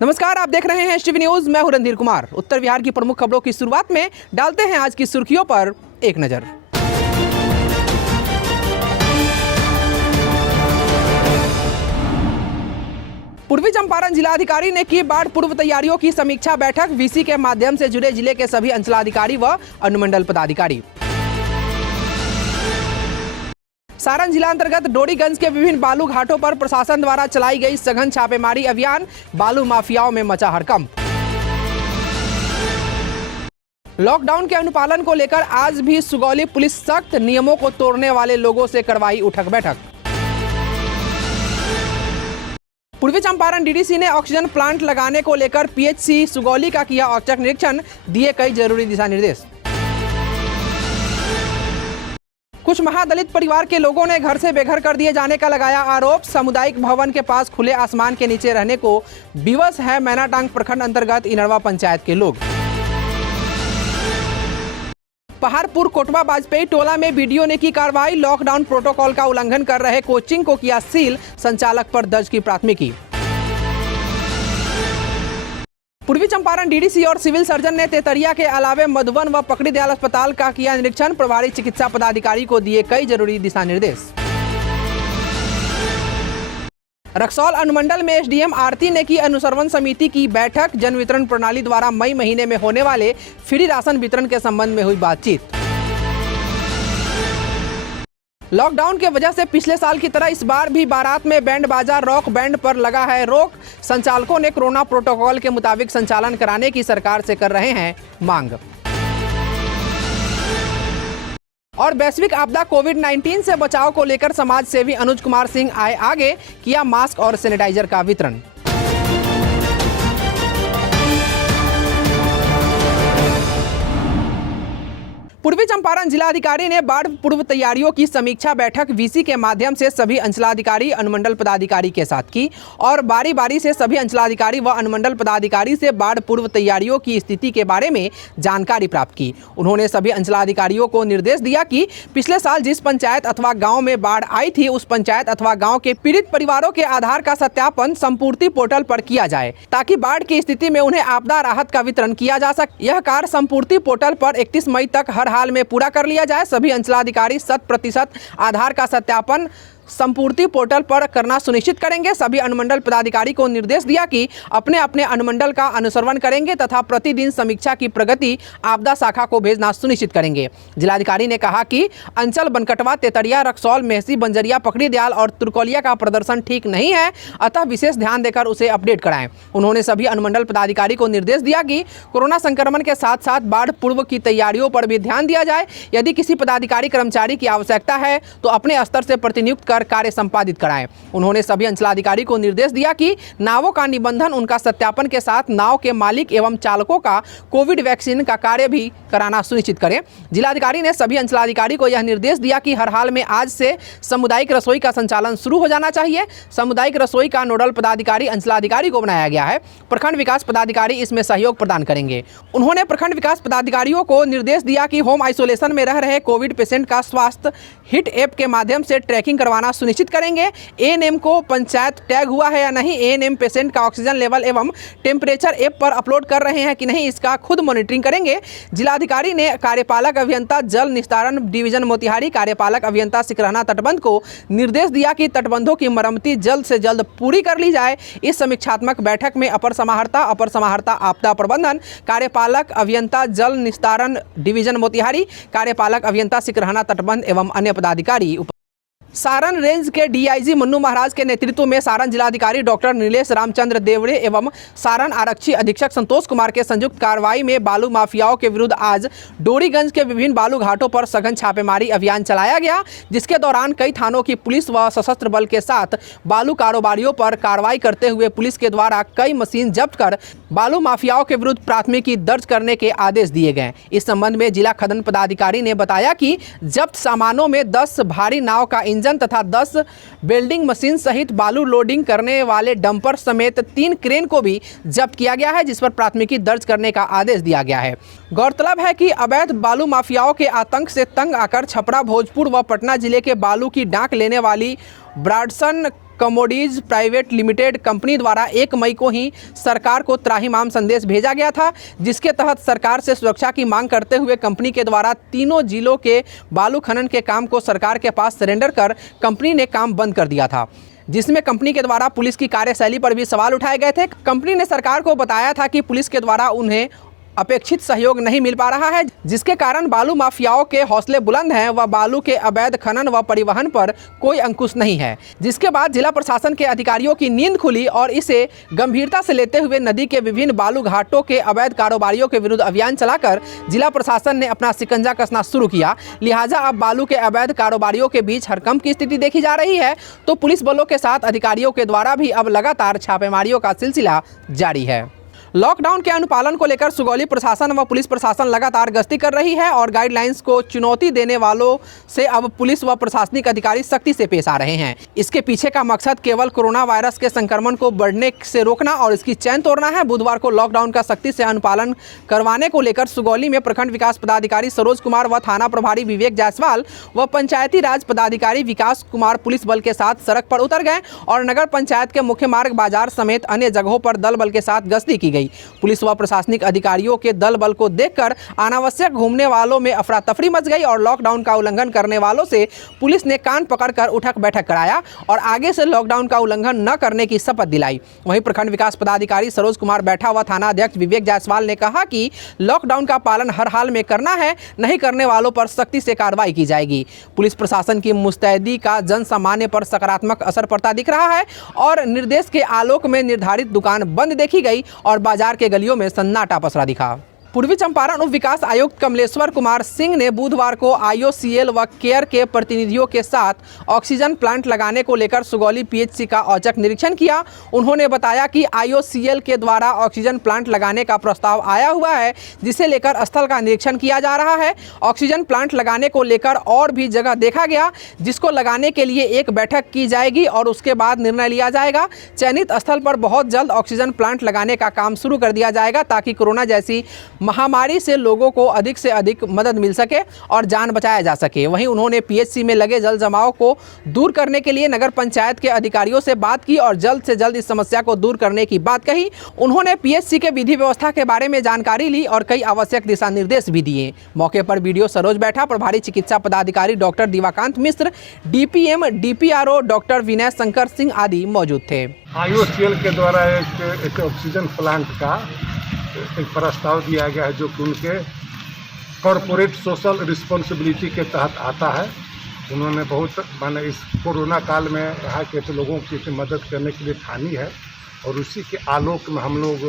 नमस्कार, आप देख रहे हैं एसटीवी न्यूज। मैं हूं रणधीर कुमार। उत्तर बिहार की प्रमुख खबरों की शुरुआत में डालते हैं आज की सुर्खियों पर एक नजर। पूर्वी चंपारण जिलाधिकारी ने की बाढ़ पूर्व तैयारियों की समीक्षा बैठक। वीसी के माध्यम से जुड़े जिले के सभी अंचलाधिकारी व अनुमंडल पदाधिकारी। सारण जिला अंतर्गत डोरीगंज के विभिन्न बालू घाटों पर प्रशासन द्वारा चलाई गई सघन छापेमारी अभियान। बालू माफियाओं में मचा हड़कंप। लॉकडाउन के अनुपालन को लेकर आज भी सुगौली पुलिस सख्त, नियमों को तोड़ने वाले लोगों से करवाई उठक बैठक। पूर्वी चंपारण डीडीसी ने ऑक्सीजन प्लांट लगाने को लेकर पीएचसी सुगौली का किया औचक निरीक्षण, दिए कई जरूरी दिशा निर्देश। कुछ महादलित परिवार के लोगों ने घर से बेघर कर दिए जाने का लगाया आरोप। सामुदायिक भवन के पास खुले आसमान के नीचे रहने को विवश है मैनाटांग प्रखंड अंतर्गत इनरवा पंचायत के लोग। पहाड़पुर कोटवा बाजपेयी टोला में बीडीओ ने की कार्रवाई। लॉकडाउन प्रोटोकॉल का उल्लंघन कर रहे कोचिंग को किया सील, संचालक पर दर्ज की प्राथमिकी। पूर्वी चंपारण डीडीसी और सिविल सर्जन ने तेतरिया के अलावे मधुबन व पकड़ी दयाल अस्पताल का किया निरीक्षण। प्रभारी चिकित्सा पदाधिकारी को दिए कई जरूरी दिशा निर्देश। रक्सौल अनुमंडल में एसडीएम आरती ने की अनुश्रवण समिति की बैठक। जन वितरण प्रणाली द्वारा मई महीने में होने वाले फ्री राशन वितरण के संबंध में हुई बातचीत। लॉकडाउन की वजह से पिछले साल की तरह इस बार भी बारात में बैंड बाजा रॉक बैंड पर लगा है रोक। संचालकों ने कोरोना प्रोटोकॉल के मुताबिक संचालन कराने की सरकार से कर रहे हैं मांग। और वैश्विक आपदा कोविड-19 से बचाव को लेकर समाज सेवी अनुज कुमार सिंह आए आगे, किया मास्क और सैनिटाइजर का वितरण। पूर्वी चंपारण जिलाधिकारी ने बाढ़ पूर्व तैयारियों की समीक्षा बैठक वीसी के माध्यम से सभी अंचलाधिकारी अनुमंडल पदाधिकारी के साथ की और बारी बारी से सभी अंचलाधिकारी व अनुमंडल पदाधिकारी से बाढ़ पूर्व तैयारियों की स्थिति के बारे में जानकारी प्राप्त की। उन्होंने सभी अंचलाधिकारियों को निर्देश दिया कि पिछले साल जिस पंचायत अथवा गाँव में बाढ़ आई थी उस पंचायत अथवा गाँव के पीड़ित परिवारों के आधार का सत्यापन संपूर्ति पोर्टल पर किया जाए ताकि बाढ़ की स्थिति में उन्हें आपदा राहत का वितरण किया जा सके। यह कार्य संपूर्ति पोर्टल पर 31 मई तक हर हाल में पूरा कर लिया जाए। सभी अंचलाधिकारी 100% आधार का सत्यापन संपूर्ति पोर्टल पर करना सुनिश्चित करेंगे। सभी अनुमंडल पदाधिकारी को निर्देश दिया कि अपने अपने अनुमंडल का अनुसरण करेंगे तथा प्रतिदिन समीक्षा की प्रगति आपदा शाखा को भेजना सुनिश्चित करेंगे। जिलाधिकारी ने कहा कि अंचल बनकटवा, तेतरिया, रक्सौल, मेहसी, बंजरिया, पकड़ी दयाल और तुरकोलिया का प्रदर्शन ठीक नहीं है, अतः विशेष ध्यान देकर उसे अपडेट कराएं। उन्होंने सभी अनुमंडल पदाधिकारी को निर्देश दिया कि कोरोना संक्रमण के साथ साथ बाढ़ पूर्व की तैयारियों पर भी ध्यान दिया जाए। यदि किसी पदाधिकारी कर्मचारी की आवश्यकता है तो अपने स्तर से प्रतिनियुक्त कार्य संपादित कराएं। उन्होंने सभी अंचलाधिकारी को निर्देश दिया कि नावों का निबंधन, उनका सत्यापन के साथ नाव के मालिक एवं चालकों का कोविड वैक्सीन का कार्य भी कराना सुनिश्चित करें। जिलाधिकारी ने सभी अंचलाधिकारी को यह निर्देश दिया कि हर हाल में आज से सामुदायिक रसोई का संचालन शुरू हो जाना चाहिए। सामुदायिक रसोई का नोडल पदाधिकारी अंचलाधिकारी को बनाया गया है। प्रखंड विकास पदाधिकारी इसमें सहयोग प्रदान करेंगे। उन्होंने प्रखंड विकास पदाधिकारियों को निर्देश दिया कि होम आइसोलेशन में रह रहे कोविड पेशेंट का स्वास्थ्य हिट ऐप के माध्यम से ट्रैकिंग करवाना सुनिश्चित करेंगे। एएनएम को पंचायत टैग हुआ है या नहीं, एएनएम पेशेंट का ऑक्सीजन लेवल एवं टेम्परेचर ऐप पर अपलोड कर रहे हैं कि नहीं, इसका खुद मॉनिटरिंग करेंगे। जिलाधिकारी ने कार्यपालक अभियंता जल निस्तारण डिवीजन मोतिहारी, कार्यपालक अभियंता सिकरहना तटबंध को निर्देश दिया कि तटबंधों की मरम्मती जल्द से जल्द पूरी कर ली जाए। इस समीक्षात्मक बैठक में अपर समाहर्ता आपदा प्रबंधन, कार्यपालक अभियंता जल निस्तारण डिवीजन मोतिहारी, कार्यपालक अभियंता सिकरहना तटबंध एवं अन्य पदाधिकारी। सारण रेंज के डीआईजी मन्नू महाराज के नेतृत्व में सारण जिलाधिकारी डॉक्टर नीलेश रामचंद्र देवड़े एवं सारण आरक्षी अधीक्षक संतोष कुमार के संयुक्त कार्रवाई में बालू माफियाओं के विरुद्ध आज डोरीगंज के विभिन्न बालू घाटों पर सघन छापेमारी अभियान चलाया गया, जिसके दौरान कई थानों की पुलिस व सशस्त्र बल के साथ बालू कारोबारियों पर कार्रवाई करते हुए पुलिस के द्वारा कई मशीन जब्त कर बालू माफियाओं के विरुद्ध प्राथमिकी दर्ज करने के आदेश दिए गए। इस संबंध में जिला खनन पदाधिकारी ने बताया कि जब्त सामानों में 10 भारी नाव का इंजन तथा 10 वेल्डिंग मशीन सहित बालू लोडिंग करने वाले डंपर समेत 3 क्रेन को भी जब्त किया गया है, जिस पर प्राथमिकी दर्ज करने का आदेश दिया गया है। गौरतलब है कि अवैध बालू माफियाओं के आतंक से तंग आकर छपरा, भोजपुर व पटना जिले के बालू की डांक लेने वाली ब्राडसन कमोडिज प्राइवेट लिमिटेड कंपनी द्वारा 1 मई को ही सरकार को त्राहिमाम संदेश भेजा गया था, जिसके तहत सरकार से सुरक्षा की मांग करते हुए कंपनी के द्वारा तीनों जिलों के बालू खनन के काम को सरकार के पास सरेंडर कर कंपनी ने काम बंद कर दिया था, जिसमें कंपनी के द्वारा पुलिस की कार्यशैली पर भी सवाल उठाए गए थे। कंपनी ने सरकार को बताया था कि पुलिस के द्वारा उन्हें अपेक्षित सहयोग नहीं मिल पा रहा है, जिसके कारण बालू माफियाओं के हौसले बुलंद हैं व बालू के अवैध खनन व परिवहन पर कोई अंकुश नहीं है। जिसके बाद जिला प्रशासन के अधिकारियों की नींद खुली और इसे गंभीरता से लेते हुए नदी के विभिन्न बालू घाटों के अवैध कारोबारियों के विरुद्ध अभियान चलाकर जिला प्रशासन ने अपना शिकंजा कसना शुरू किया। लिहाजा अब बालू के अवैध कारोबारियों के बीच हड़कंप की स्थिति देखी जा रही है, तो पुलिस बलों के साथ अधिकारियों के द्वारा भी अब लगातार छापेमारियों का सिलसिला जारी है। लॉकडाउन के अनुपालन को लेकर सुगौली प्रशासन व पुलिस प्रशासन लगातार गश्ती कर रही है और गाइडलाइंस को चुनौती देने वालों से अब पुलिस व प्रशासनिक अधिकारी सख्ती से पेश आ रहे हैं। इसके पीछे का मकसद केवल कोरोना वायरस के संक्रमण को बढ़ने से रोकना और इसकी चैन तोड़ना है। बुधवार को लॉकडाउन का सख्ती से अनुपालन करवाने को लेकर सुगौली में प्रखंड विकास पदाधिकारी सरोज कुमार व थाना प्रभारी विवेक जायसवाल व पंचायती राज पदाधिकारी विकास कुमार पुलिस बल के साथ सड़क पर उतर गए और नगर पंचायत के मुख्य मार्ग, बाजार समेत अन्य जगहों पर दल बल के साथ गश्ती की गई। पुलिस व प्रशासनिक अधिकारियों के दल बल को देखकर अनावश्यक घूमने वालों में अफरा तफरी मच गई और लॉकडाउन का उल्लंघन करने वालों से पुलिस ने कान पकड़कर उठक बैठक कराया और आगे से लॉकडाउन का उल्लंघन न करने की शपथ दिलाई। वहीं प्रखंड विकास पदाधिकारी सरोज कुमार बैठा व थाना अध्यक्ष विवेक जायसवाल ने कहा कि लॉकडाउन का पालन हर हाल में करना है, नहीं करने वालों पर सख्ती से कार्रवाई की जाएगी। पुलिस प्रशासन की मुस्तैदी का जन सामान्य पर सकारात्मक असर पड़ता दिख रहा है और निर्देश के आलोक में निर्धारित दुकान बंद देखी गई और बाजार के गलियों में सन्नाटा पसरा दिखा। पूर्वी चंपारण उप विकास आयुक्त कमलेश्वर कुमार सिंह ने बुधवार को IOCL व केयर के प्रतिनिधियों के साथ ऑक्सीजन प्लांट लगाने को लेकर सुगौली PHC का औचक निरीक्षण किया। उन्होंने बताया कि IOCL के द्वारा ऑक्सीजन प्लांट लगाने का प्रस्ताव आया हुआ है, जिसे लेकर स्थल का निरीक्षण किया जा रहा है। ऑक्सीजन प्लांट लगाने को लेकर और भी जगह देखा गया, जिसको लगाने के लिए एक बैठक की जाएगी और उसके बाद निर्णय लिया जाएगा। चयनित स्थल पर बहुत जल्द ऑक्सीजन प्लांट लगाने का काम शुरू कर दिया जाएगा ताकि कोरोना जैसी महामारी से लोगों को अधिक से अधिक मदद मिल सके और जान बचाया जा सके। वहीं उन्होंने PHC में लगे जल जमाव को दूर करने के लिए नगर पंचायत के अधिकारियों से बात की और जल्द से जल्द इस समस्या को दूर करने की बात कही। उन्होंने PHC के विधि व्यवस्था के बारे में जानकारी ली और कई आवश्यक दिशा निर्देश भी दिए। मौके पर BDO सरोज बैठा, प्रभारी चिकित्सा पदाधिकारी डॉक्टर दिवाकांत मिश्र, DPM DPRO doctor Vinay Shankar Singh आदि मौजूद थे। IOCL के द्वारा एक ऑक्सीजन प्लांट का एक प्रस्ताव दिया गया है, जो कि उनके कॉरपोरेट सोशल रिस्पॉन्सिबिलिटी के तहत आता है। उन्होंने बहुत माने इस कोरोना काल में यहाँ के तो लोगों की मदद करने के लिए ठानी है और उसी के आलोक में हम लोग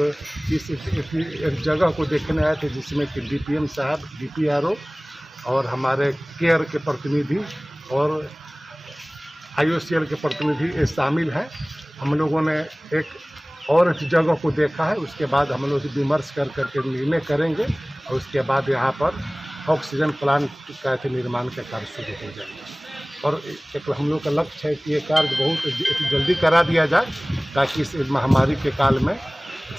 इस एक जगह को देखने आए थे, जिसमें कि DPM साहब, DPRO और हमारे केयर के प्रतिनिधि और IOCL के प्रतिनिधि शामिल हैं। हम लोगों ने एक और इस जगह को देखा है, उसके बाद हम लोग विमर्श करके निर्णय करेंगे और उसके बाद यहाँ पर ऑक्सीजन प्लांट का निर्माण का कार्य शुरू हो जाएगा। और एक हम लोग का लक्ष्य है कि ये कार्य बहुत जल्दी करा दिया जाए ताकि इस महामारी के काल में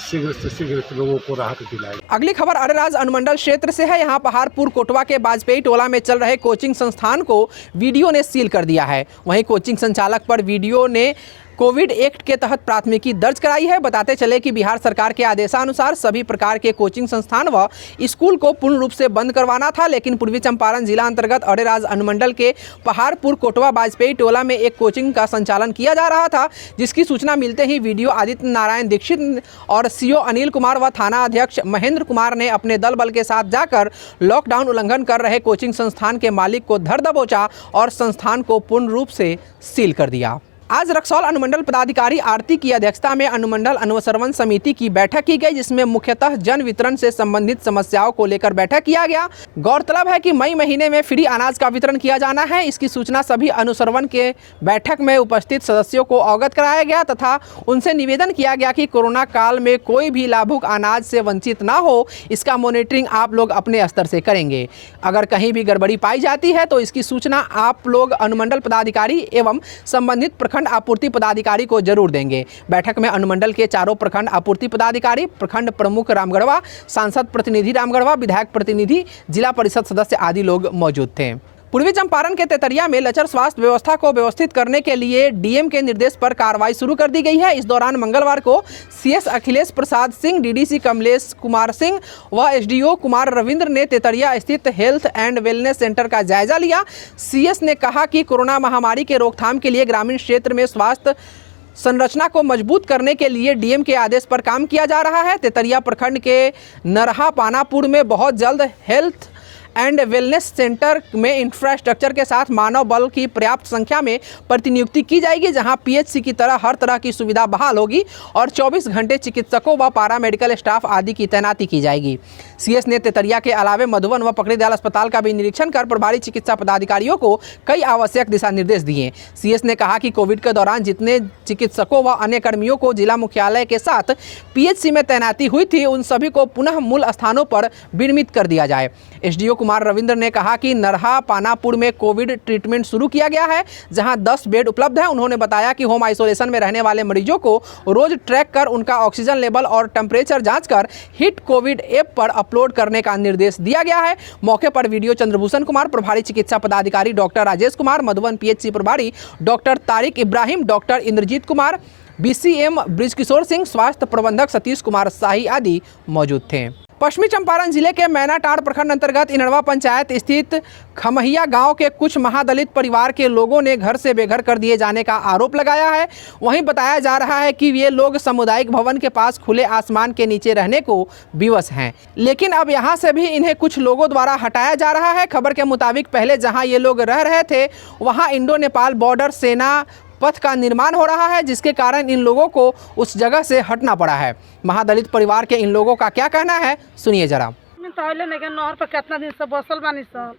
शीघ्र से शीघ्र लोगों को राहत दिलाई। अगली खबर अरेराज अनुमंडल क्षेत्र से है। यहाँ पहाड़पुर कोटवा के बाजपेयी टोला में चल रहे कोचिंग संस्थान को वीडियो ने सील कर दिया है। वहीं कोचिंग संचालक पर वीडियो ने कोविड एक्ट के तहत प्राथमिकी दर्ज कराई है। बताते चले कि बिहार सरकार के आदेशानुसार सभी प्रकार के कोचिंग संस्थान व स्कूल को पूर्ण रूप से बंद करवाना था, लेकिन पूर्वी चंपारण जिला अंतर्गत अरेराज अनुमंडल के पहाड़पुर कोटवा बाजपेयी टोला में एक कोचिंग का संचालन किया जा रहा था, जिसकी सूचना मिलते ही वीडियो आदित्य नारायण दीक्षित और CO अनिल कुमार व थाना अध्यक्ष महेंद्र कुमार ने अपने दल बल के साथ जाकर लॉकडाउन उल्लंघन कर रहे कोचिंग संस्थान के मालिक को धर दबोचा और संस्थान को पूर्ण रूप से सील कर दिया। आज रक्सौल अनुमंडल पदाधिकारी आरती की अध्यक्षता में अनुमंडल अनुसरवन समिति की बैठक की गई, जिसमें मुख्यतः जन वितरण से संबंधित समस्याओं को लेकर बैठक किया गया। गौरतलब है कि मई महीने में फ्री अनाज का वितरण किया जाना है। इसकी सूचना सभी अनुसरवन के बैठक में उपस्थित सदस्यों को अवगत कराया गया तथा उनसे निवेदन किया गया कि कोरोना काल में कोई भी लाभुक अनाज से वंचित ना हो, इसका मॉनिटरिंग आप लोग अपने स्तर से करेंगे। अगर कहीं भी गड़बड़ी पाई जाती है तो इसकी सूचना आप लोग अनुमंडल पदाधिकारी एवं संबंधित प्रखंड आपूर्ति पदाधिकारी को जरूर देंगे। बैठक में अनुमंडल के चारों प्रखंड आपूर्ति पदाधिकारी, प्रखंड प्रमुख रामगढ़वा, सांसद प्रतिनिधि रामगढ़वा, विधायक प्रतिनिधि, जिला परिषद सदस्य आदि लोग मौजूद थे। पूर्वी चंपारण के तेतरिया में लचर स्वास्थ्य व्यवस्था को व्यवस्थित करने के लिए डीएम के निर्देश पर कार्रवाई शुरू कर दी गई है। इस दौरान मंगलवार को सीएस अखिलेश प्रसाद सिंह, डीडीसी कमलेश कुमार सिंह व एसडीओ कुमार रविंद्र ने तेतरिया स्थित हेल्थ एंड वेलनेस सेंटर का जायजा लिया। सीएस ने कहा कि कोरोना महामारी के रोकथाम के लिए ग्रामीण क्षेत्र में स्वास्थ्य संरचना को मजबूत करने के लिए डीएम के आदेश पर काम किया जा रहा है। तेतरिया प्रखंड के नरहा पानापुर में बहुत जल्द हेल्थ एंड वेलनेस सेंटर में इंफ्रास्ट्रक्चर के साथ मानव बल की पर्याप्त संख्या में प्रतिनियुक्ति की जाएगी, जहां पीएचसी की तरह हर तरह की सुविधा बहाल होगी और 24 घंटे चिकित्सकों व पारामेडिकल स्टाफ आदि की तैनाती की जाएगी। सीएस ने तेतरिया के अलावे मधुबन व पकड़ीदयाल अस्पताल का भी निरीक्षण कर प्रभारी चिकित्सा पदाधिकारियों को कई आवश्यक दिशा निर्देश दिए। सीएस ने कहा कि कोविड के दौरान जितने चिकित्सकों व अन्य कर्मियों को जिला मुख्यालय के साथ पीएचसी में तैनाती हुई थी, उन सभी को पुनः मूल स्थानों पर विनियमित कर दिया जाए। एसडीओ कुमार रविंद्र ने कहा कि नरहा पानापुर में कोविड ट्रीटमेंट शुरू किया गया है, जहां 10 बेड उपलब्ध हैं। उन्होंने बताया कि होम आइसोलेशन में रहने वाले मरीजों को रोज ट्रैक कर उनका ऑक्सीजन लेवल और टेम्परेचर जांचकर हिट कोविड ऐप पर अपलोड करने का निर्देश दिया गया है। मौके पर वीडियो चंद्रभूषण कुमार, प्रभारी चिकित्सा पदाधिकारी डॉक्टर राजेश कुमार, मधुबन पीएचसी प्रभारी doctor Tariq Ibrahim, doctor Indrajit Kumar, BCM Brijkishore Singh, स्वास्थ्य प्रबंधक सतीश कुमार शाही आदि मौजूद थे। पश्चिमी चंपारण जिले के मैनाटांड़ प्रखंड अंतर्गत इनड़वा पंचायत स्थित खमहिया गांव के कुछ महादलित परिवार के लोगों ने घर से बेघर कर दिए जाने का आरोप लगाया है। वहीं बताया जा रहा है कि ये लोग सामुदायिक भवन के पास खुले आसमान के नीचे रहने को विवश हैं, लेकिन अब यहां से भी इन्हें कुछ लोगों द्वारा हटाया जा रहा है। खबर के मुताबिक पहले जहां ये लोग रह रहे थे, वहां इंडो नेपाल बॉर्डर सेना पथ का निर्माण हो रहा है, जिसके कारण इन लोगों को उस जगह से हटना पड़ा है। महादलित परिवार के इन लोगों का क्या कहना है, सुनिए जरा। नहर पर कितना दिन से बसल बानी सन,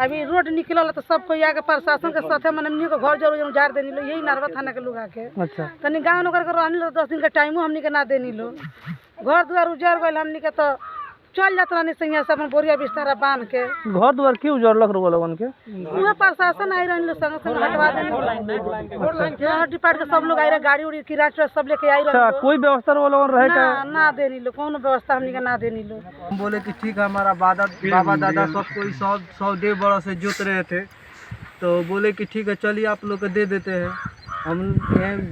अभी रोड निकलल तो सब कोई आके प्रशासन के साथे हमनी को घर जरूर उजाड़ देनी लो, यही नरवा थाना के लोग आके। अच्छा, तनी गाँव नगर के रहनी लो, 10 दिन के टाइमो हमनी के ना देनी लो, घर द्वार उजाड़ गइल। हमनी के तो चल जात रहनी संगे से अपन बोरिया बिस्तर बांध के। घर द्वार क्यों उजाड़लक रो लोगन के? उहे प्रशासन आई रहनी लो, संग संग हटवा देनी। यहाँ डिपार्ट के सब लोग आई रहे, गाड़ी उड़ी की रास्ता सब लेके आई रहे। अच्छा, कोई व्यवस्था वो लोगन रहे का ना देनी लो, कोनो व्यवस्था हमनी के ना देनी लो। हम बोले कि ठीक है, हमारा बाबा दादा सब कोई 100 बड़ा से जोत रहे थे, तो बोले कि ठीक है चलिए आप लोग को दे देते हैं। हम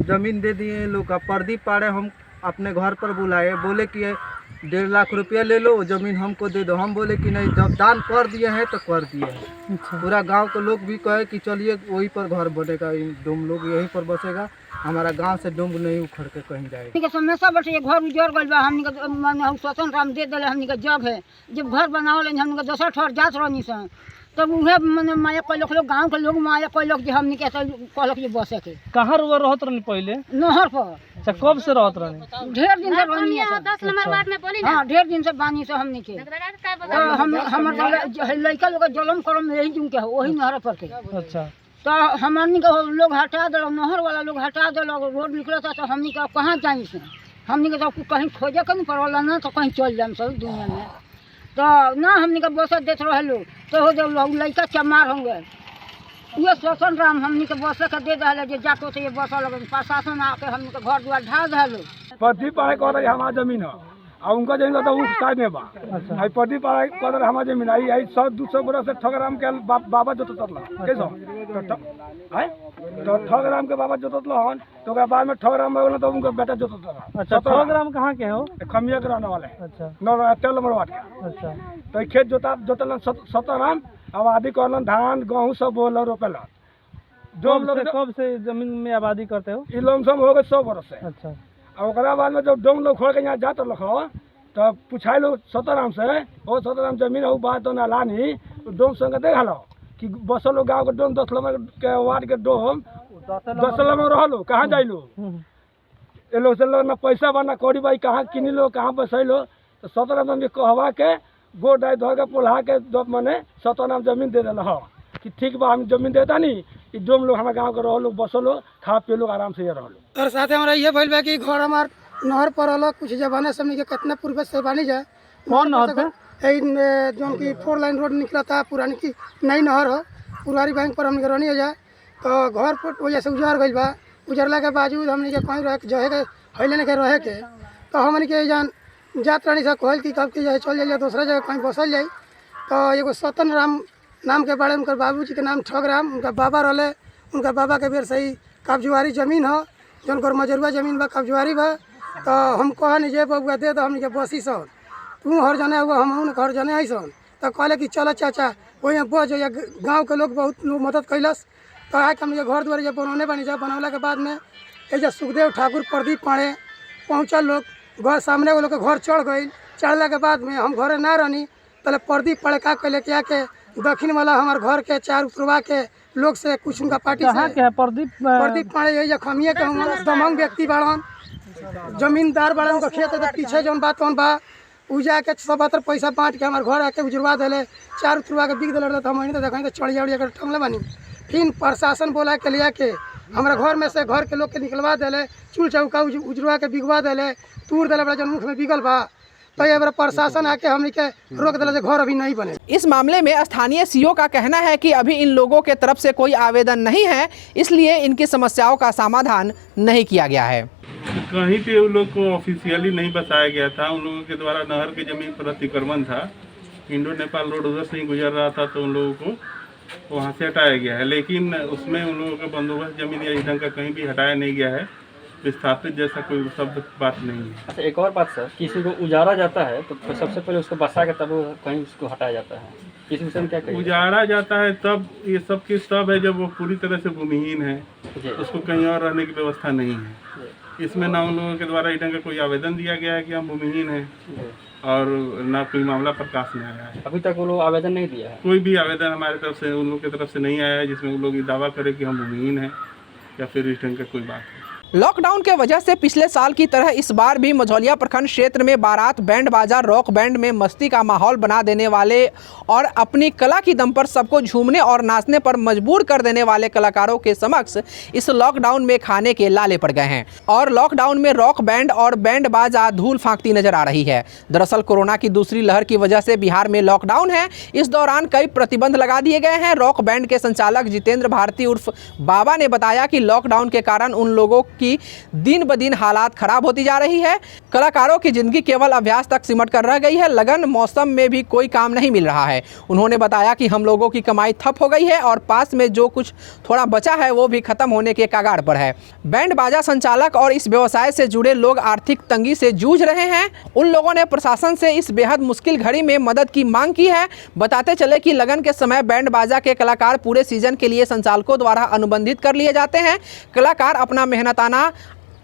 जमीन दे दिए लोग का, प्रदीप पाड़े हम अपने घर पर बुलाए, बोले कि 1.5 लाख रुपया ले लो, ज़मीन हमको दे दो। हम बोले कि नहीं, जब दान कर दिए हैं तो कर दिए हैं। अच्छा। पूरा गांव के लोग भी कहे कि चलिए वहीं पर घर बनेगा, डोम लोग यहीं पर बसेगा, हमारा गांव से डोम नहीं उखड़ के कहीं जाएगा। समस्या बैठे घर उजड़ गइल बा, हमनी के स्वतंत्र राम दे दिले, हमनी के जग है। जब घर बनावल हमनी के दोसर ठहर जात रहनी सन, तब उहे मने माया कहलक लोग, गांव के लोग माया कहलक जे हमनी के कहलक जे बसे के। कहाँ रहत रहनी पहले? नहर पर। अच्छा, कब से रहत रहनी? ढेर दिन से रहनी है। 10 नंबर वार्ड में बोली ना। हां, ढेर दिन से बानी से हमनी के। हमर लइका लोग जलम करम यही जुम के हो, वही नहर पर के। अच्छा, तो हमनी के लोग हटा देलो, नहर वाला लोग हटा देलो, रोड निकलता तो हमनी के कहां जाई से? हमनी के तो कहीं खोजे के नहीं पड़ला ना, तो कहीं चल जाम सब दुनिया में। तो ना हमनी के बस देत रहलो, तो हो जो लइका चमार होंगे, ये शोषण राम हमनी के बस के दे दहले जे जाके तो ये बस लगे। प्रशासन आके हमनी के घर द्वार ढा दहलो। प्रदीप पाड़े कह रहे हमारा जमीन है, और उनका जमीन तो उस साइड में बा। अच्छा, प्रदीप पाड़े कह रहे हमारा जमीन आई 100-200 बरस से ठगराम के बाबा जोतत रहा कैसो, तो ठगराम के बाबा जोतत रहन, तो बाद में ठगराम में तो उनका बेटा जोतत रहा। अच्छा, ठगराम कहाँ के हो? खमिया के रहने वाले। अच्छा, 13 नंबर वार्ड के। अच्छा, तो खेत जोतल सतराम, आबादी करलन, धान गेहूँ सब बोल रोपेल। कब से जमीन में आबादी करते हो? लमसम हो गए 100 बरस से। अच्छा, और बाद में जब डोम लोग खोल के यहाँ जात रखो, तो पूछाई लो सतराम से, ओ सतराम जमीन हो बात तो ना लानी, डोम संग देखा लो कि बसलो गाँव के डोम 10 नंबर के वार्ड के डोम 10 नंबर रहो, कहाँ जाई लो? ये लोग से लोग ना पैसा बा ना कौड़ी बाई, कहाँ किनी लो, कहाँ बसैलो। तो सतराम के कहवा के गो डाई धो के पोल्हा के मने सतराम जमीन दे दिल कि ठीक बा, हम जमीन देता नहीं, कि डोम लोग हमारे गाँव के रहो, खा पी लोग आराम से ये रहो। और साथ हमारा ये भइल बा कि घर हमार नहर पर अलग कुछ जमाना से हमनी के कितना पूर्वज से बानी जाए। कौन नहर पे? जो कि 4 लाइन रोड निकला था, पुरानी की नई नहर हो, पुरानी बैंक पर हमनी के रहनी जाए। तो घर पर वजह से उजाड़ गइल बा, उजड़ला के बावजूद हमनी के कहीं रह जो है हइले नहीं रहे के, तो हमनी के जान जात रानी से कहल कि कब की जाए चल जाइए दूसरा जगह कहीं बसल जाए। तो एगो सतन राम नाम के बारे में उनका बाबूजी के नाम ठगराम, उनका बाबा रहे, उनका बाबा के बेर सही कब्जवारी जमीन हो, जौन कर मजरुआ जमीन बा कब्जवारी बा। तो हम कहनी जे बबुआ दे दो हमने के बसी सन, तू हर जने हुआ हम घर जने आई सन। तो कहले कि चलो चाचा वही बच या गाँव के लोग बहुत लोग मदद कैलस। तो आके हमने घर द्वार जब बनौने बनी, जब बनौला के बाद में एजा सुखदेव ठाकुर प्रदीप पाड़े पहुँचल लोग, घर सामने वो लोग के घर चढ़ गई। चढ़ला के बाद में हम घरे ना रहनी, पहले प्रदीप पाड़े का कैले क्या के दक्षिण वाला हमारे घर के चार उपरवा के लोग से कुछ उनका पार्टी से प्रदीप पाड़े यही खमिए के दमंग व्यक्ति बाड़न, जमींदार बाड़न, उनका खेत है पीछे जौन बात बा उजा के 77 पैसा बांट के हमारे घर आके उजरवा दिले, चार उतरवा के बिक दिले। तो हम देखें तो चढ़िया उड़िया कर टंगले बानी। फिर प्रशासन बोला के लिया के हमारे घर में से घर के लोग के निकलवा दिले, चूल चौका उजरवा के बिगवा दिले, तूर दिले बड़ा जन मुख में बिगल बा। तो ये प्रशासन आके हमने के रोक दिला, घर अभी नहीं बने। इस मामले में स्थानीय सीओ का कहना है कि अभी इन लोगों के तरफ से कोई आवेदन नहीं है, इसलिए इनकी समस्याओं का समाधान नहीं किया गया है। कहीं पे उन लोग को ऑफिशियली नहीं बताया गया था। उन लोगों के द्वारा नहर की जमीन पर अतिक्रमण था, इंडो नेपाल रोड उधर से ही गुजर रहा था, तो उन लोगों को वहाँ से हटाया गया है। लेकिन उसमें उन लोगों का बंदोबस्त जमीन या इस ढंग का कहीं भी हटाया नहीं गया है, विस्थापित जैसा कोई शब्द बात नहीं है। अच्छा, एक और बात सर, किसी को उजाड़ा जाता है तो सबसे पहले उसको बसा के तब कहीं उसको हटाया जाता है, इस विषय में क्या कहेंगे? उजाड़ा जाता है तब, ये सब चीज़ तब है जब वो पूरी तरह से भूमिहीन है, उसको कहीं और रहने की व्यवस्था नहीं है। इसमें ना उन लोगों के द्वारा इस ढंग का कोई आवेदन दिया गया है कि हम भूमिहीन हैं, और ना कोई मामला प्रकाश में आया है। अभी तक वो लोग आवेदन नहीं दिया है? कोई भी आवेदन हमारे तरफ से उन लोगों की तरफ से नहीं आया है जिसमें वो लोग ये दावा करें कि हम भूमिहीन हैं या फिर इस ढंग का कोई बात है। लॉकडाउन के वजह से पिछले साल की तरह इस बार भी मझौलिया प्रखंड क्षेत्र में बारात, बैंड बाजा, रॉक बैंड में मस्ती का माहौल बना देने वाले और अपनी कला की दम पर सबको झूमने और नाचने पर मजबूर कर देने वाले कलाकारों के समक्ष इस लॉकडाउन में खाने के लाले पड़ गए हैं और लॉकडाउन में रॉक बैंड और बैंड बाजा धूल फांकती नजर आ रही है। दरअसल कोरोना की दूसरी लहर की वजह से बिहार में लॉकडाउन है। इस दौरान कई प्रतिबंध लगा दिए गए हैं। रॉक बैंड के संचालक जितेंद्र भारती उर्फ बाबा ने बताया कि लॉकडाउन के कारण उन लोगों की दिन ब दिन हालात खराब होती जा रही है। कलाकारों की जिंदगी केवल अभ्यास तक सिमट कर रह गई है। लगन मौसम में भी कोई काम नहीं मिल रहा है। उन्होंने बताया कि हम लोगों की कमाई ठप हो गई है और पास में जो कुछ थोड़ा बचा है वो भी खत्म होने के कगार पर है। बैंड बाजा संचालक और इस व्यवसाय से जुड़े लोग आर्थिक तंगी से जूझ रहे हैं। उन लोगों ने प्रशासन से इस बेहद मुश्किल घड़ी में मदद की मांग की है। बताते चले कि लगन के समय बैंड बाजा के कलाकार पूरे सीजन के लिए संचालकों द्वारा अनुबंधित कर लिए जाते हैं। कलाकार अपना मेहनताना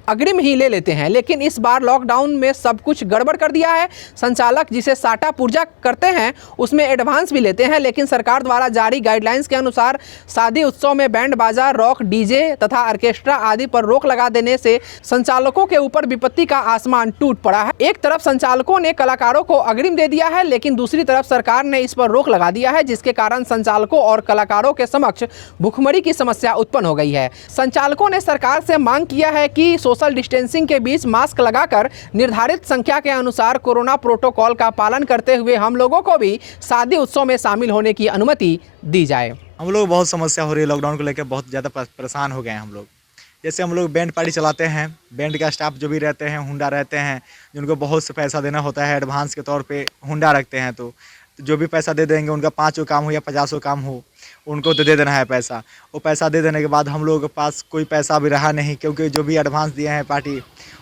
अग्रिम ही ले लेते हैं, लेकिन इस बार लॉकडाउन में सब कुछ गड़बड़ कर दिया है। संचालक जिसे साटा पूर्जा करते हैं उसमें एडवांस भी लेते हैं, लेकिन सरकार द्वारा जारी गाइडलाइंस के अनुसार शादी उत्सव में बैंड बाजा, रॉक, डीजे तथा ऑर्केस्ट्रा आदि पर रोक लगा देने से संचालकों के ऊपर विपत्ति का आसमान टूट पड़ा है। एक तरफ संचालकों ने कलाकारों को अग्रिम दे दिया है, लेकिन दूसरी तरफ सरकार ने इस पर रोक लगा दिया है, जिसके कारण संचालकों और कलाकारों के समक्ष भुखमरी की समस्या उत्पन्न हो गई है। संचालकों ने सरकार से मांग किया है कि सोशल डिस्टेंसिंग के बीच मास्क लगाकर निर्धारित संख्या के अनुसार कोरोना प्रोटोकॉल का पालन करते हुए हम लोगों को भी शादी उत्सव में शामिल होने की अनुमति दी जाए। हम लोग बहुत समस्या हो रही है, लॉकडाउन को लेकर बहुत ज़्यादा परेशान हो गए हैं हम लोग। जैसे हम लोग बैंड पार्टी चलाते हैं, बैंड का स्टाफ जो भी रहते हैं हुंडा रहते हैं, जिनको बहुत से पैसा देना होता है एडवांस के तौर पे हुंडा रखते हैं, तो जो भी पैसा दे देंगे उनका 5 काम हो या 50 काम हो उनको तो दे देना है पैसा। वो पैसा दे देने के बाद हम लोगों के पास कोई पैसा भी रहा नहीं, क्योंकि जो भी एडवांस दिए हैं पार्टी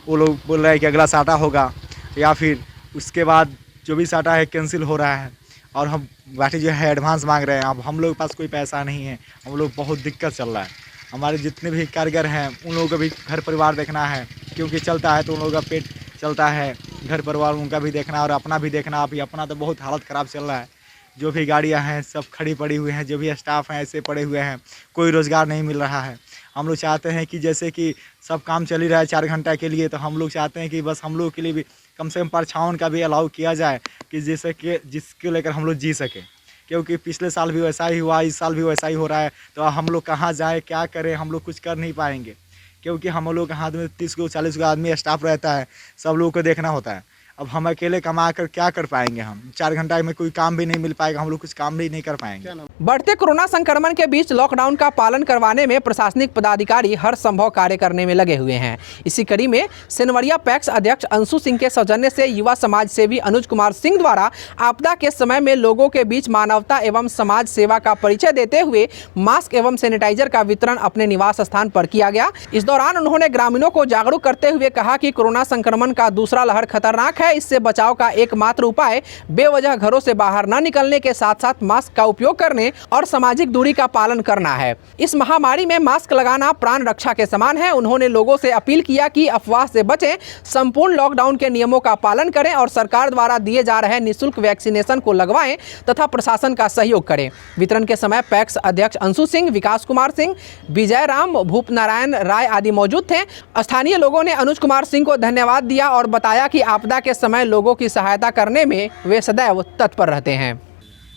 वो लोग बोल रहे हैं कि अगला साटा होगा या फिर उसके बाद जो भी साटा है कैंसिल हो रहा है और हम पार्टी जो है एडवांस मांग रहे हैं। अब हम लोग के पास कोई पैसा नहीं है, हम लोग बहुत दिक्कत चल रहा है। हमारे जितने भी कारीगर हैं उन लोगों का भी घर परिवार देखना है, क्योंकि चलता है तो उन लोगों का पेट चलता है, घर परिवार उनका भी देखना और अपना भी देखना। अभी अपना तो बहुत हालत ख़राब चल रहा है। जो भी गाड़ियां हैं सब खड़ी पड़ी हुई हैं, जो भी स्टाफ हैं ऐसे पड़े हुए हैं, कोई रोज़गार नहीं मिल रहा है। हम लोग चाहते हैं कि जैसे कि सब काम चल ही रहा है 4 घंटा के लिए, तो हम लोग चाहते हैं कि बस हम लोग के लिए भी कम से कम परछावन का भी अलाउ किया जाए कि जैसे कि जिसको लेकर हम लोग जी सकें। क्योंकि पिछले साल भी वैसा ही हुआ, इस साल भी वैसा ही हो रहा है, तो हम लोग कहाँ जाए क्या करें, हम लोग कुछ कर नहीं पाएंगे। क्योंकि हम लोग के हाथ में 30 को 40 को आदमी स्टाफ रहता है, सब लोगों को देखना होता है। अब हम अकेले कमा कर क्या कर पाएंगे? हम 4 घंटा में कोई काम भी नहीं मिल पाएगा, हम लोग कुछ काम भी नहीं कर पाएंगे। बढ़ते कोरोना संक्रमण के बीच लॉकडाउन का पालन करवाने में प्रशासनिक पदाधिकारी हर संभव कार्य करने में लगे हुए हैं। इसी कड़ी में सिनवरिया पैक्स अध्यक्ष अंशु सिंह के सौजन्य से युवा समाज सेवी अनुज कुमार सिंह द्वारा आपदा के समय में लोगों के बीच मानवता एवं समाज सेवा का परिचय देते हुए मास्क एवं सैनिटाइजर का वितरण अपने निवास स्थान पर किया गया। इस दौरान उन्होंने ग्रामीणों को जागरूक करते हुए कहा कि कोरोना संक्रमण का दूसरा लहर खतरनाक है। इससे बचाव का एकमात्र उपाय बेवजह घरों से बाहर न निकलने के साथ साथ मास्क का उपयोग करने और सामाजिक दूरी का पालन करना है। इस महामारी में मास्क लगाना प्राण रक्षा के समान है। उन्होंने लोगों से अपील किया कि अफवाह से बचें, संपूर्ण लॉकडाउन के नियमों का पालन करें और सरकार द्वारा दिए जा रहे निःशुल्क वैक्सीनेशन को लगवाएं तथा प्रशासन का सहयोग करें। वितरण के समय पैक्स अध्यक्ष अंशु सिंह, विकास कुमार सिंह, विजय राम, भूप नारायण राय आदि मौजूद थे। स्थानीय लोगों ने अनुज कुमार सिंह को धन्यवाद दिया और बताया कि आपदा के समय लोगों की सहायता करने में वे सदैव तत्पर रहते हैं।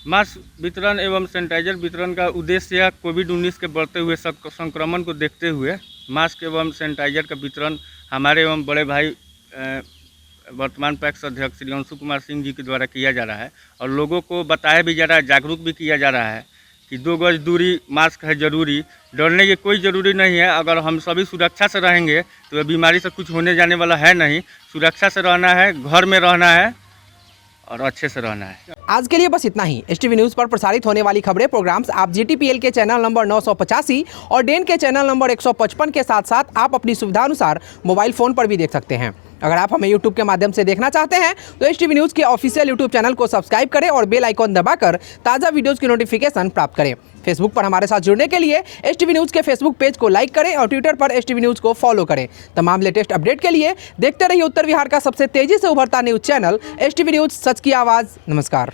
मास्क वितरण एवं सैनिटाइजर वितरण का उद्देश्य कोविड-19 के बढ़ते हुए संक्रमण को देखते हुए मास्क एवं सैनिटाइजर का वितरण हमारे एवं बड़े भाई वर्तमान पैक्स अध्यक्ष श्री अंशु कुमार सिंह जी के द्वारा किया जा रहा है और लोगों को बताया भी जा रहा है, जागरूक भी किया जा रहा है कि 2 गज दूरी, मास्क है ज़रूरी। डरने की कोई ज़रूरी नहीं है। अगर हम सभी सुरक्षा से रहेंगे तो ये बीमारी से कुछ होने जाने वाला है नहीं। सुरक्षा से रहना है, घर में रहना है और अच्छे से रहना है। आज के लिए बस इतना ही। STV न्यूज़ पर प्रसारित होने वाली खबरें प्रोग्राम्स आप GTPL के चैनल नंबर 985 और डेन के चैनल नंबर 155 के साथ साथ आप अपनी सुविधा अनुसार मोबाइल फ़ोन पर भी देख सकते हैं। अगर आप हमें YouTube के माध्यम से देखना चाहते हैं तो STV न्यूज़ के ऑफिशियल YouTube चैनल को सब्सक्राइब करें और बेल आइकॉन दबाकर ताज़ा वीडियोज़ की नोटिफिकेशन प्राप्त करें। फेसबुक पर हमारे साथ जुड़ने के लिए STV न्यूज़ के फेसबुक पेज को लाइक करें और ट्विटर पर STV न्यूज़ को फॉलो करें। तमाम लेटेस्ट अपडेट के लिए देखते रहिए उत्तर बिहार का सबसे तेज़ी से उभरता न्यूज़ चैनल STV न्यूज़, सच की आवाज़। नमस्कार।